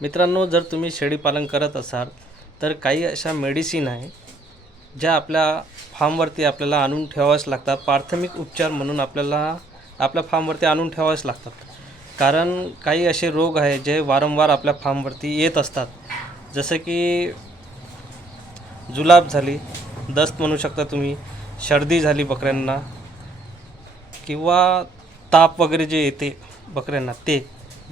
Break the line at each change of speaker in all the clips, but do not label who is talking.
मित्रांनो जर तुम्ही शेळीपालन करत असाल तर काही अशा मेडिसिन आहे ज्या आपल्या फार्मवरती आपल्याला आणून ठेवाव्याच लागतात. प्राथमिक उपचार म्हणून आपल्याला आपल्या फार्मवरती आणून ठेवावेच लागतात. कारण काही असे रोग आहे जे वारंवार आपल्या फार्मवरती येत असतात. जसं की जुलाब झाली दस्त म्हणू शकता तुम्ही सर्दी झाली बकऱ्यांना किंवा ताप वगैरे जे येते बकऱ्यांना ते.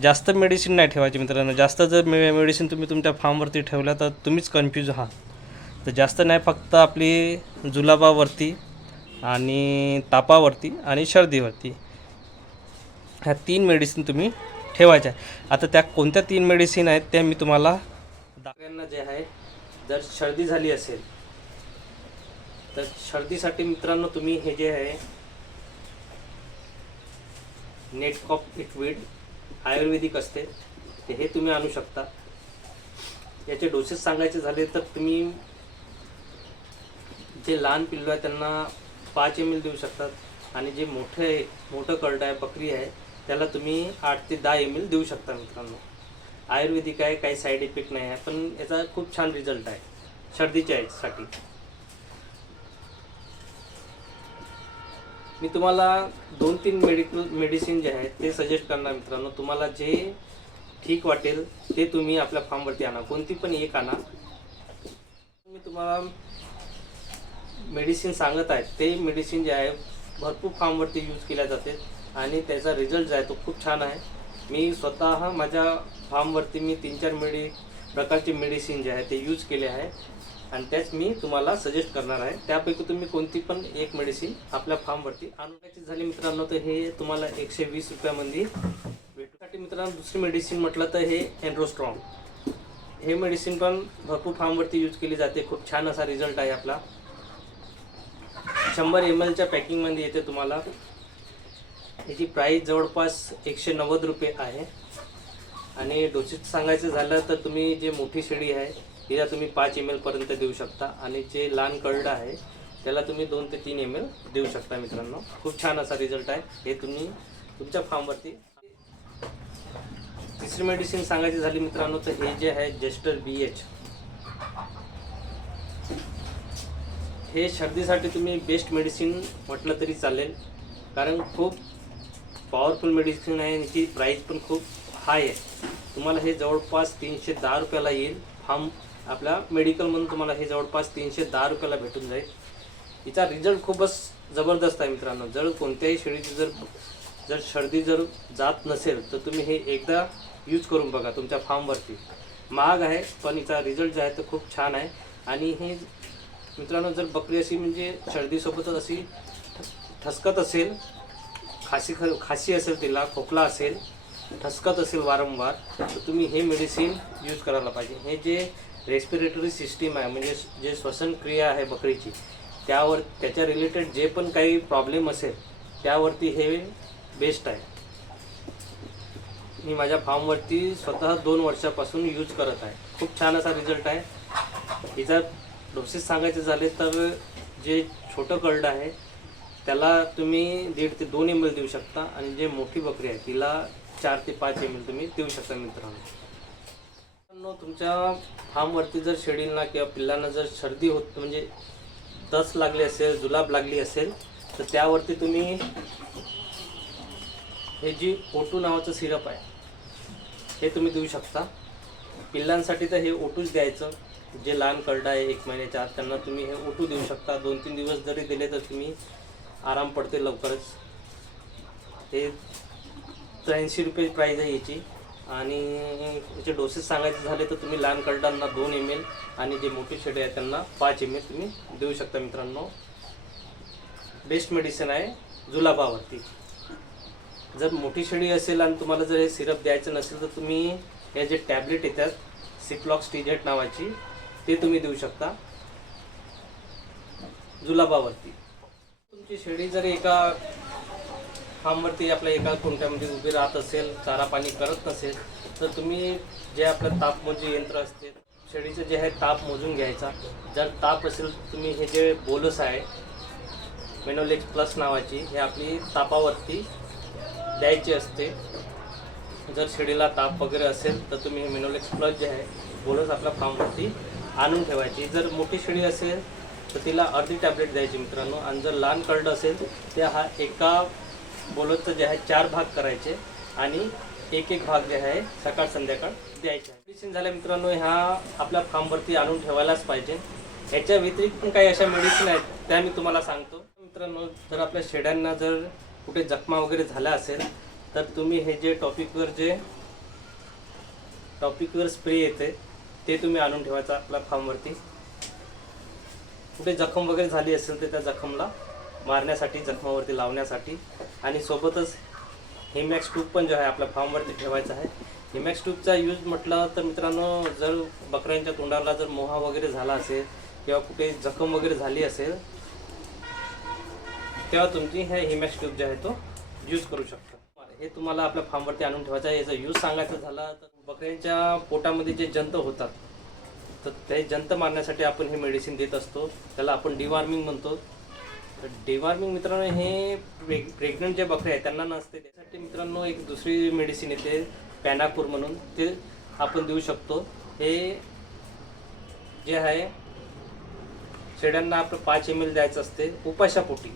जास्त मेडिसिन नाही ठेवायची मित्रांनो. जास्त जर मे मेडिसिन तुम्ही तुमच्या फार्मवरती ठेवल्या तर तुम्हीच कन्फ्यूज आहात तर जास्त नाही फक्त आपली जुलाबावरती आणि तापावरती आणि सर्दीवरती ह्या तीन मेडिसिन तुम्ही ठेवायच्या. आता त्या कोणत्या तीन मेडिसिन आहेत त्या मी तुम्हाला दाखव्यांना जे आहे. जर सर्दी झाली असेल तर सर्दीसाठी मित्रांनो तुम्ही हे जे आहे नेटकॉप लिक्विड आयुर्वेदिक असते ते हे तुम्ही आणू शकता. याचे डोसेस सांगायचे झाले तर तुम्ही जे लहान पिल्लू आहे त्यांना पाच एम एल देऊ शकतात आणि जे मोठे आहे मोठं कर्ड आहे बकरी आहे त्याला तुम्ही आठ ते दहा एम एल देऊ शकता मित्रांनो. आयुर्वेदिक आहे काही साईड इफेक्ट नाही आहे पण याचा खूप छान रिझल्ट आहे. सर्दीच्या आहेसाठी मी तुम्हाला दोन तीन मेडिकल मेडिसिन जे आहेत ते सजेस्ट करणार मित्रांनो. तुम्हाला जे ठीक वाटेल ते तुम्ही आपल्या फार्मवरती आणा. कोणती पण एक आणा. मी तुम्हाला मेडिसिन सांगत आहे ते मेडिसिन जे आहे भरपूर फार्मवरती यूज केल्या जाते आणि त्याचा रिझल्ट जो आहे तो खूप छान आहे. मी स्वतः माझ्या फार्मवरती मी तीन चार मेडि प्रकारचे मेडिसिन जे आहे ते यूज केले आहे. आणि त्याच मी तुम्हाला सजेस्ट करणार आहे. त्यापैकी तुम्ही कोणती पण एक मेडिसिन आपल्या फार्मवरती आणण्याची झाली मित्रांनो तर हे तुम्हाला एकशे वीस रुपयामध्ये भेटूसाठी मित्रांनो दुसरी मेडिसिन म्हटलं तर हे एन्ड्रोस्ट्रॉंग हे मेडिसिन पण भरपूर फार्मवरती यूज केली जाते. खूप छान असा रिझल्ट आहे आपला. शंभर एम एलच्या पॅकिंगमध्ये येते तुम्हाला. याची प्राईस जवळपास एकशे नव्वद रुपये आहे. आणि डोसेस सांगायचं झालं तर तुम्ही जे मोठी शेळी आहे हिला तुम्ही पाच एम एलपर्यंत देऊ शकता. आणि जे लहान कळडं आहे त्याला तुम्ही दोन ते तीन एम एल देऊ शकता मित्रांनो. खूप छान असा रिझल्ट आहे. हे तुम्ही तुमच्या फार्मवरती तिसरी मेडिसिन सांगायची झाली मित्रांनो तर हे जे आहे जेस्टर बी एच हे सर्दीसाठी तुम्ही बेस्ट मेडिसिन म्हटलं तरी चालेल. कारण खूप पॉवरफुल मेडिसिन आहे याची प्राईस पण खूप हाय आहे. तुम्हाला हे जवळपास तीनशे दहा रुपयाला येईल. फार्म आपल्या मेडिकलमधून तुम्हाला हे जवळपास तीनशे दहा रुपयाला भेटून जाईल. हिचा रिझल्ट खूपच जबरदस्त आहे मित्रांनो. जर कोणत्याही शेळीची जर जर सर्दी जर जात नसेल तर तुम्ही हे एकदा यूज करून बघा तुमच्या फार्मवरती महाग आहे पण हिचा रिझल्ट जो आहे तो खूप छान आहे. आणि हे मित्रांनो जर बकरी अशी म्हणजे सर्दीसोबतच अशी ठसकत असेल खासी ख खासी असेल तिला खोकला असेल ठसकत असेल वारंवार तर तुम्ही हे मेडिसिन यूज करायला पाहिजे. हे जे रेस्पिरेटरी सिस्टीम आहे म्हणजे जे श्वसनक्रिया आहे बकरीची त्यावर त्याच्या रिलेटेड जे पण काही प्रॉब्लेम असेल त्यावरती हे बेस्ट आहे. मी माझ्या फार्मवरती स्वतः दोन वर्षापासून यूज करत आहे. खूप छान असा रिझल्ट आहे. हिचा डोसेस सांगायचे झाले तर जे छोटं कर्ड आहे त्याला तुम्ही दीड ते दोन एम एल देऊ शकता आणि जे मोठी बकरी आहे तिला चार ते पाच एम एल तुम्ही देऊ शकता मित्रांनो. मित्रांनो, तुमच्या फार्मवरती जर शेडींना किंवा पिल्लांना जर सर्दी होत म्हणजे दस लागली असेल जुलाब लागली असेल तर त्यावरती तुम्ही हे जी ओटू नावाचं सिरप आहे हे तुम्ही देऊ शकता. पिल्लांसाठी तर हे ओटूच द्यायचं. जे लहान करडा आहे एक महिन्याच्या आत त्यांना तुम्ही हे ओटू देऊ शकता. दोन तीन दिवस जरी दिले तर तुम्ही आराम पडते लवकरच. हे त्र्याऐंशी रुपये प्राईज आहे याची. आणि याचे डोसेस सांगायचे झाले तर तुम्ही लहान करडांना दोन एम एल आणि जे मोठे शेडे आहेत त्यांना पाच एम एल तुम्ही देऊ शकता मित्रांनो. बेस्ट मेडिसिन आहे जुलाबावरती. जर मोठी शेळी असेल आणि तुम्हाला जर हे सिरप द्यायचं नसेल तर तुम्ही हे जे टॅबलेट येतात सिप्लॉक्स टीजेट नावाची ते तुम्ही देऊ शकता. जुलाबावरती. तुमची शेळी जर एका फार्मवरती आपल्या एका कुंट्यामध्ये उभी राहत असेल चारा पाणी करत नसेल तर तुम्ही जे आपलं तापमोजी म्हणजे यंत्र असते शेळीचं जे आहे ताप मोजून घ्यायचा. जर ताप असेल तर तुम्ही हे जे बोलस आहे मेनोलेक्स प्लस नावाची हे आपली तापावरती द्यायची असते. जर शेळीला ताप वगैरे असेल तर तुम्ही हे मेनोलेक्स प्लस जे आहे बोलस आपल्या फार्मवरती आणून ठेवायची. जर मोठी शेळी असेल तर तिला अर्धी टॅबलेट द्यायची मित्रांनो. आणि जर लहान कर्ड असेल तर हा एका बोलतचं जे आहे चार भाग करायचे आणि एक एक भाग जे आहे सकाळ संध्याकाळ द्यायचा. मेडिसिन झाल्या मित्रांनो ह्या आपल्या फार्मवरती आणून ठेवायलाच पाहिजे. ह्याच्या व्यतिरिक्त पण काही अशा मेडिसिन आहेत त्या मी तुम्हाला सांगतो. मित्रांनो जर आपल्या शेड्यांना जर कुठे जखमा वगैरे झाल्या असेल तर तुम्ही हे जे टॉपिकवर जे टॉपिकवर स्प्रे येते ते तुम्ही आणून ठेवायचं आपल्या फार्मवरती कुठे जखम वगैरे झाली असेल तर त्या जखमला मारण्यासाठी जखमावरती लावण्यासाठी आणि सोबतच हिमॅक्स ट्यूब पण जो आहे आपल्या फार्मवरती ठेवायचा आहे. हिमॅक्स ट्यूबचा यूज म्हटलं तर मित्रांनो जर बकऱ्यांच्या तोंडाला जर मोहा वगैरे झाला असेल किंवा कुठे जखम वगैरे झाली असेल तेव्हा तुमची हे हिमॅक्स ट्यूब जे आहे तो यूज करू शकता. हे तुम्हाला आपल्या फार्मवरती आणून ठेवायचं आहे. याचा यूज सांगायचा झाला तर बकऱ्यांच्या पोटामध्ये जे जंत होतात तर ते जंत मारण्यासाठी आपण हे मेडिसिन देत असतो. त्याला आपण डिवॉर्मिंग म्हणतो. तर डिवॉर्मिंग मित्रांनो हे प्रेग प्रेग्नंट जे बकरे आहेत त्यांना नसते. त्यासाठी मित्रांनो एक दुसरी मेडिसिन येते पॅनापूर म्हणून. ते आपण देऊ शकतो. हे जे आहे शेड्यांना आपलं पाच एम एल द्यायचं असते. उपाशापोटी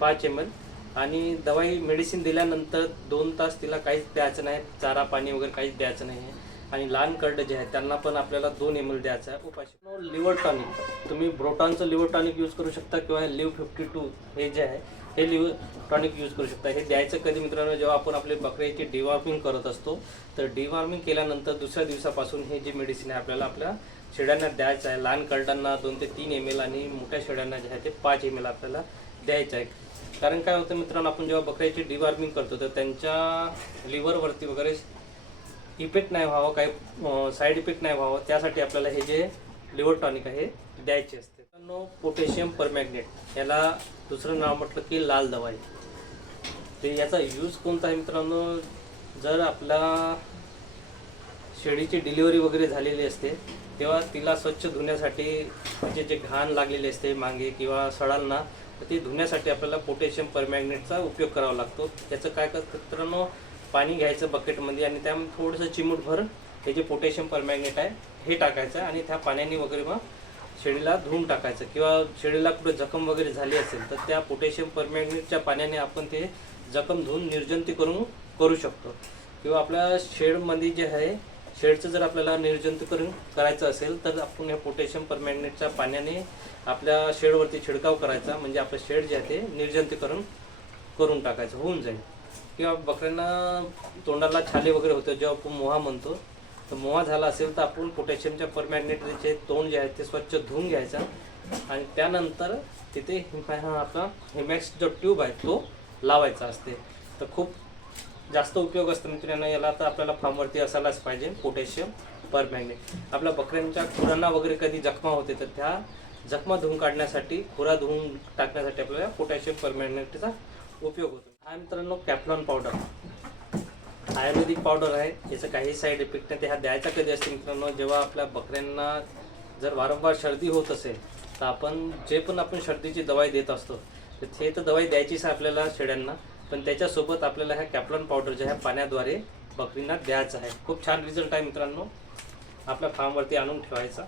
पाच एम एल आणि दवाई मेडिसिन दिल्यानंतर दोन तास तिला काहीच द्यायचं नाही. चारा पाणी वगैरे काहीच द्यायचं नाही. आहे आणि लहान कर्ड जे आहे त्यांना पण आपल्याला दोन एम एल द्यायचं आहे. उपाशी लिव्हर टॉनिक तुम्ही ब्रोटॉनचं लिव्हर टॉनिक यूज करू शकता किंवा हे लिव्ह फिफ्टी टू हे जे आहे हे लिव्हर टॉनिक यूज करू शकता. हे द्यायचं कधी मित्रांनो जेव्हा आपण आपले बकऱ्याची डिवॉर्मिंग करत असतो तर डिवॉर्मिंग केल्यानंतर दुसऱ्या दिवसापासून हे जे मेडिसिन आहे आपल्याला आपल्या शेड्यांना द्यायचं आहे. लहान कर्डांना दोन ते तीन एम एल आणि मोठ्या शेड्यांना जे आहे ते पाच एम एल आपल्याला द्यायचं आहे. कारण काय होतं मित्रांनो आपण जेव्हा बकऱ्याची डिवॉर्मिंग करतो तर त्यांच्या लिव्हरवरती वगैरे इफेक्ट नाही व्हावं काही साईड इफेक्ट नाही व्हावं त्यासाठी आपल्याला हे जे लिव्हर टॉनिक आहे द्यायचे असते. मित्रांनो पोटॅशियम परमॅग्नेट याला दुसरं नाव म्हटलं की लाल दवाई. ते याचा यूज कोणता आहे मित्रांनो? जर आपला शेळीची डिलिव्हरी वगैरे झालेली असते तेव्हा तिला स्वच्छ धुण्यासाठी म्हणजे जे घाण लागलेले असते मागे किंवा सडांना तर ती धुण्यासाठी आपल्याला पोटॅशियम परमॅग्नेटचा उपयोग करावा लागतो. त्याचं काय करतं मित्रांनो? पाणी घ्यायचं बकेटमध्ये आणि त्यामध्ये थोडंसं चिमूटभर हे जे पोटॅशियम परमॅग्नेट आहे हे टाकायचं आणि त्या पाण्याने वगैरे मग शेळीला धुवून टाकायचं. किंवा शेळीला कुठे जखम वगैरे झाली असेल तर त्या पोटॅशियम परमॅग्नेटच्या पाण्याने आपण ते जखम धुवून निर्जंती करून करू शकतो. किंवा आपल्या शेडमध्ये जे आहे शेडचं जर आपल्याला निर्जंतुकरण करायचं असेल तर आपण ह्या पोटॅशियम परमॅग्नेटच्या पाण्याने आपल्या शेडवरती छिडकाव करायचा. म्हणजे आपलं शेड जे आहे ते निर्जंतुकरण करून टाकायचं. होऊन जाईल. किंवा बकऱ्यांना तोंडाला छाले वगैरे होते जेव्हा आपण मोहा म्हणतो तर मोहा झाला असेल तर आपण पोटॅशियमच्या परमॅग्नेटचे तोंड जे आहे ते स्वच्छ धुवून घ्यायचा. आणि त्यानंतर तिथे हिम- हा आपला हिमॅक्स जो ट्यूब आहे तो लावायचा असते. तर खूप जास्त उपयोग असतो मित्रांनो याला तर आपल्याला फार्मवरती असायलाच पाहिजे पोटॅशियम परमॅग्नेट. आपल्या बकऱ्यांच्या खुरांना वगैरे कधी जखमा होते तर त्या जखमा धुवून काढण्यासाठी खुरा धुवून टाकण्यासाठी आपल्याला पोटॅशियम परमॅग्नेटचा उपयोग होतो. हा मित्रांनो कॅप्लॉन पावडर आयुर्वेदिक पावडर आहे. याचं काही साईड इफेक्ट नाही. ते हा द्यायचा कधी असते मित्रांनो जेव्हा आपल्या बकऱ्यांना जर वारंवार सर्दी होत असेल तर आपण जे पण आपण सर्दीची दवाई देत असतो तर ते तर दवाई द्यायचीच आहे आपल्याला शेड्यांना. पण त्याच्यासोबत आपल्याला ह्या कॅप्लॉन पावडर जे आहे पाण्याद्वारे बकरींना द्यायचं आहे. खूप छान रिझल्ट आहे मित्रांनो. आपल्या फार्मवरती आणून ठेवायचा.